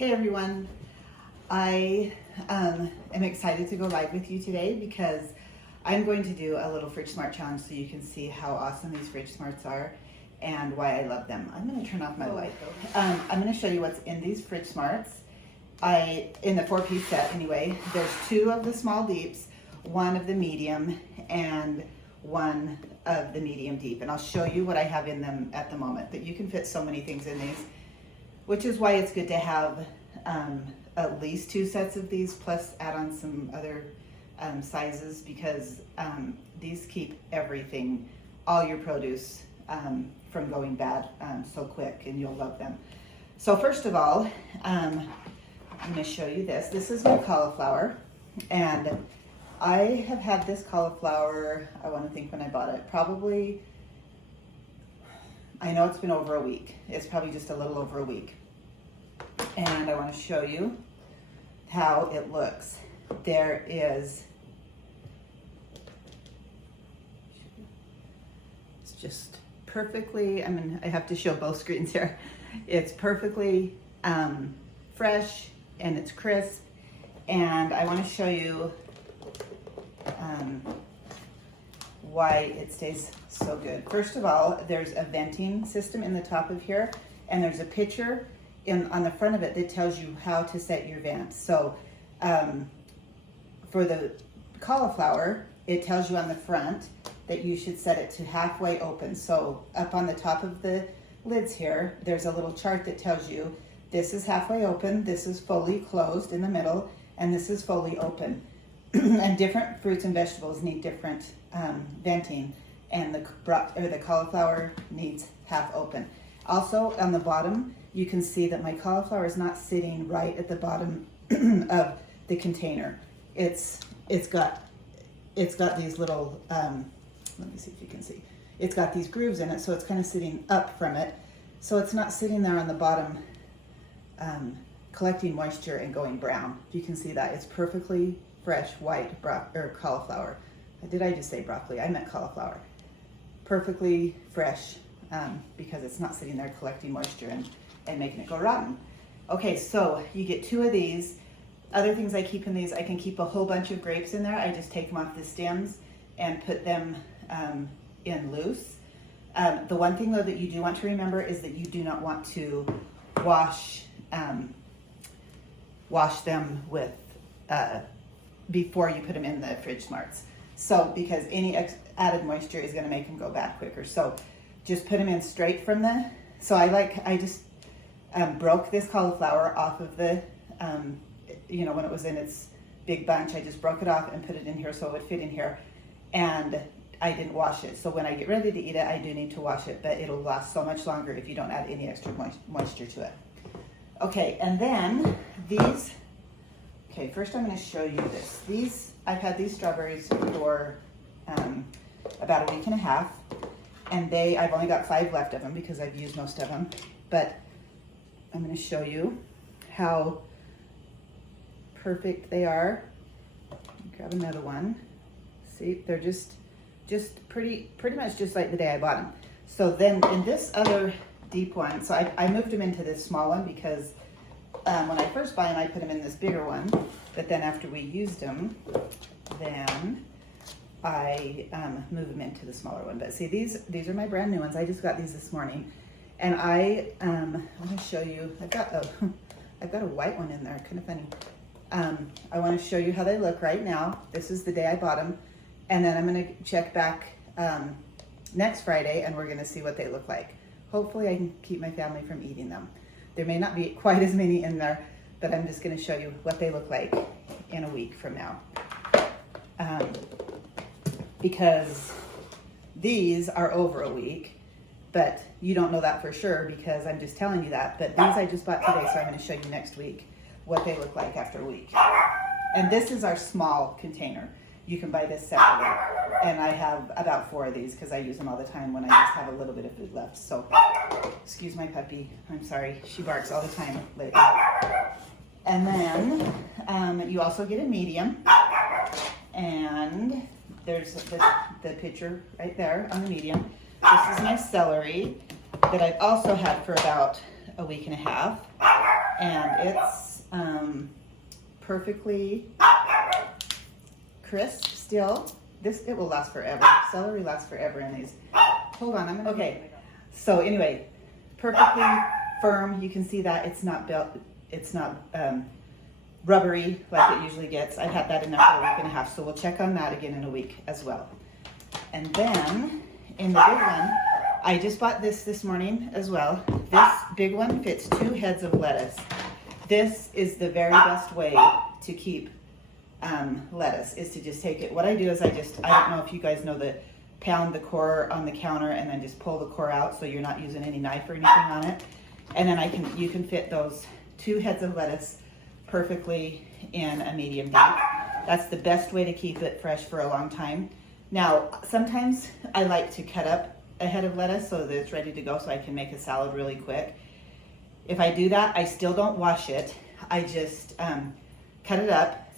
Hey everyone, I am excited to go live with you today because I'm going to do a little Fridgesmart challenge so you can see how awesome these Fridgesmarts are and why I love them. I'm going to turn off my light. I'm going to show you what's in these Fridgesmarts. In the 4-piece set anyway, there's 2 of the small deeps, 1 of the medium, and 1 of the medium deep. And I'll show you what I have in them at the moment. But you can fit so many things in these, which is why it's good to have at least 2 sets of these, plus add on some other sizes, because these keep everything, all your produce, from going bad so quick, and you'll love them. So first of all, I'm going to show you this. This is my cauliflower, and I have had this cauliflower, I want to think when I bought it, probably, I know it's been over a week. It's probably just a little over a week. And I want to show you how it looks. There is, it's just perfectly, I have to show both screens here. It's perfectly fresh and it's crisp. And I want to show you why it stays so good. First of all, there's a venting system in the top of here, and there's a picture on the front of it that tells you how to set your vents. So for the cauliflower, it tells you on the front that you should set it to halfway open. So up on the top of the lids here, there's a little chart that tells you this is halfway open, this is fully closed in the middle, and this is fully open. And different fruits and vegetables need different venting, and the cauliflower needs half open. Also on the bottom, you can see that my cauliflower is not sitting right at the bottom of the container. It's got these little, let me see if you can see. It's got these grooves in it, so it's kind of sitting up from it. So it's not sitting there on the bottom collecting moisture and going brown. You can see that. It's perfectly fresh white cauliflower. Did I just say broccoli? I meant cauliflower. Perfectly fresh because it's not sitting there collecting moisture and making it go rotten. Okay, so you get 2 of these. Other things I keep in these, I can keep a whole bunch of grapes in there. I just take them off the stems and put them in loose. The one thing though that you do want to remember is that you do not want to wash them with before you put them in the Fridgesmarts. So because any added moisture is going to make them go bad quicker. So just put them in straight from the, so I just broke this cauliflower off of the, when it was in its big bunch, I just broke it off and put it in here so it would fit in here. And I didn't wash it. So when I get ready to eat it, I do need to wash it, but it'll last so much longer if you don't add any extra moisture to it. Okay, and then these, okay, first I'm going to show you this. These, I've had these strawberries for about a week and a half, and I've only got 5 left of them because I've used most of them, but I'm going to show you how perfect they are. Grab another one. See, they're just pretty much just like the day I bought them. So then in this other deep one, so I moved them into this small one because when I first buy them, I put them in this bigger one, but then after we used them, then I moved them into the smaller one. But see, these are my brand new ones. I just got these this morning, and I want to show you. I've got a white one in there, kind of funny. I want to show you how they look right now. This is the day I bought them, and then I'm going to check back next Friday, and we're going to see what they look like. Hopefully, I can keep my family from eating them. There may not be quite as many in there, but I'm just going to show you what they look like in a week from now. Because these are over a week, but you don't know that for sure because I'm just telling you that. But these I just bought today, so I'm going to show you next week what they look like after a week. And this is our small container. You can buy this separately. And I have about 4 of these because I use them all the time when I just have a little bit of food left. So, excuse my puppy. I'm sorry. She barks all the time lately. And then you also get a medium. And there's the picture right there on the medium. This is my celery that I've also had for about a week and a half. and it's perfectly crisp still. It will last forever. Celery lasts forever in these. Hold on, okay. So anyway, perfectly firm. You can see that it's not built. It's not rubbery like it usually gets. I've had that in there for a week and a half, so we'll check on that again in a week as well. And then in the big one, I just bought this morning as well. This big one fits 2 heads of lettuce. This is the very best way to keep lettuce, is to just take it. What I do is I don't know if you guys know pound the core on the counter and then just pull the core out so you're not using any knife or anything on it. And then you can fit those 2 heads of lettuce perfectly in a medium deep. That's the best way to keep it fresh for a long time. Now, sometimes I like to cut up a head of lettuce so that it's ready to go so I can make a salad really quick. If I do that, I still don't wash it. I just cut it up,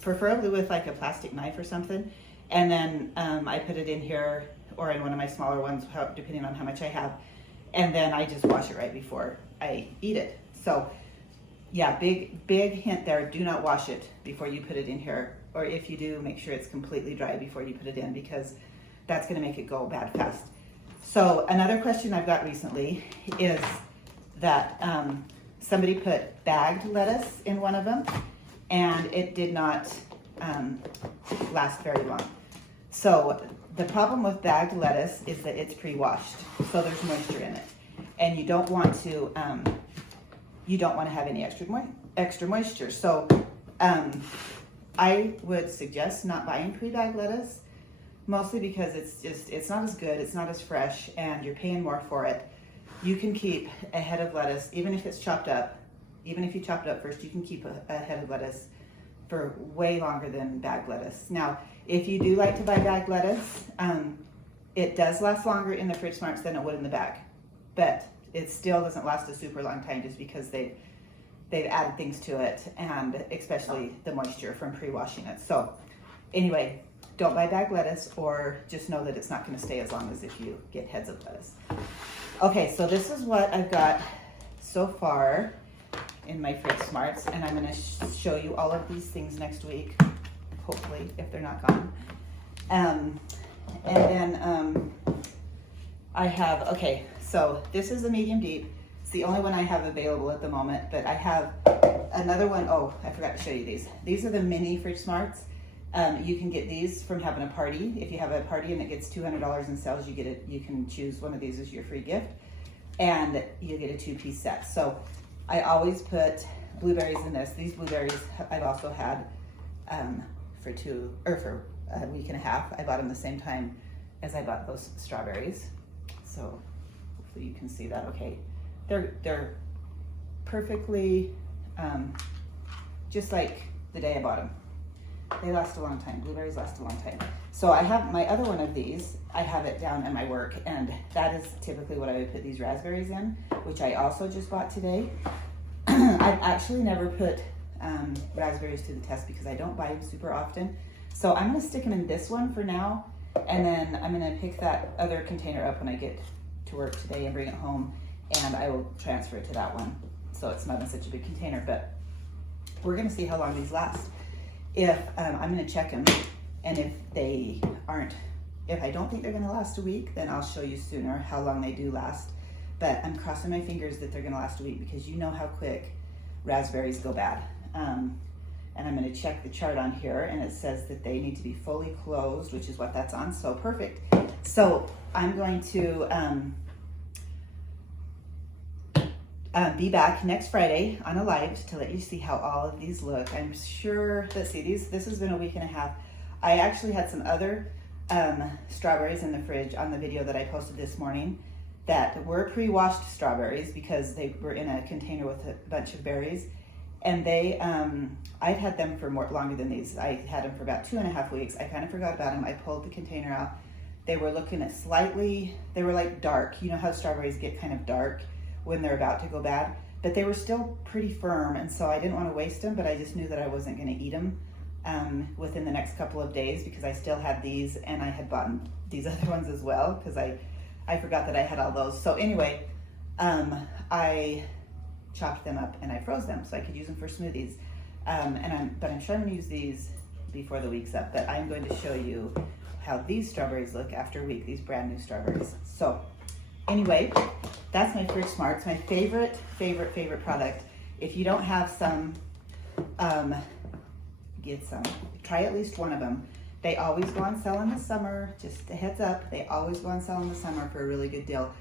preferably with like a plastic knife or something. And then I put it in here or in one of my smaller ones, depending on how much I have. And then I just wash it right before I eat it. So yeah, big hint there. Do not wash it before you put it in here. Or if you do, make sure it's completely dry before you put it in, because that's gonna make it go bad fast. So another question I've got recently is that somebody put bagged lettuce in one of them, and it did not last very long. So the problem with bagged lettuce is that it's pre-washed, so there's moisture in it, and you don't want to have any extra moisture. So I would suggest not buying pre-bagged lettuce, mostly because it's not as good, it's not as fresh, and you're paying more for it. You can keep a head of lettuce, even if it's chopped up. Even if you chop it up first, you can keep a head of lettuce for way longer than bagged lettuce. Now, if you do like to buy bagged lettuce, it does last longer in the Fridgesmarts than it would in the bag, but it still doesn't last a super long time just because they've added things to it, and especially the moisture from pre-washing it. So anyway, don't buy bagged lettuce, or just know that it's not going to stay as long as if you get heads of lettuce. Okay, so this is what I've got so far in my Fridgesmarts, and I'm going to show you all of these things next week, hopefully, if they're not gone. And then I have, okay, so this is a medium deep. It's the only one I have available at the moment, but I have another one. Oh, I forgot to show you these. These are the mini Fridgesmarts. You can get these from having a party. If you have a party and it gets $200 in sales, you get it. You can choose one of these as your free gift, and you get a 2-piece set. So I always put blueberries in this. These blueberries I've also had for a week and a half. I bought them the same time as I bought those strawberries. So hopefully you can see that okay. They're perfectly just like the day I bought them. They last a long time. Blueberries last a long time. So I have my other one of these. I have it down at my work, and that is typically what I would put these raspberries in, which I also just bought today. I've actually never put raspberries to the test because I don't buy them super often. So I'm going to stick them in this one for now, and then I'm going to pick that other container up when I get to work today and bring it home, and I will transfer it to that one. So it's not in such a big container, but we're going to see how long these last. If I'm going to check them, and if I don't think they're going to last a week, then I'll show you sooner how long they do last. But I'm crossing my fingers that they're going to last a week, because you know how quick raspberries go bad. And I'm going to check the chart on here, and it says that they need to be fully closed, which is what that's on. So perfect. So I'm going to be back next Friday on a live to let you see how all of these look. I'm sure, let's see, this has been a week and a half. I actually had some other strawberries in the fridge on the video that I posted this morning that were pre-washed strawberries because they were in a container with a bunch of berries. And they, I'd had them for longer than these. I had them for about 2.5 weeks. I kind of forgot about them. I pulled the container out. They were looking at they were like dark. You know how strawberries get kind of dark when they're about to go bad, but they were still pretty firm, and so I didn't want to waste them, but I just knew that I wasn't going to eat them within the next couple of days, because I still had these, and I had bought these other ones as well, because I forgot that I had all those. So anyway, I chopped them up and I froze them so I could use them for smoothies. But I'm sure I'm gonna use these before the week's up, but I'm going to show you how these strawberries look after a week, these brand new strawberries. So anyway, that's my Fridgesmarts, my favorite product. If you don't have some, get some. Try at least one of them. They always go on sale in the summer, just a heads up, they always go on sale in the summer for a really good deal.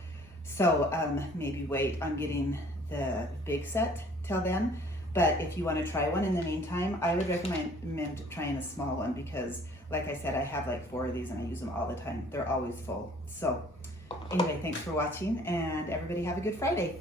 So maybe wait on getting the big set till then. But if you want to try one in the meantime, I would recommend trying a small one because, like I said, I have like 4 of these and I use them all the time. They're always full. So anyway, thanks for watching and everybody have a good Friday.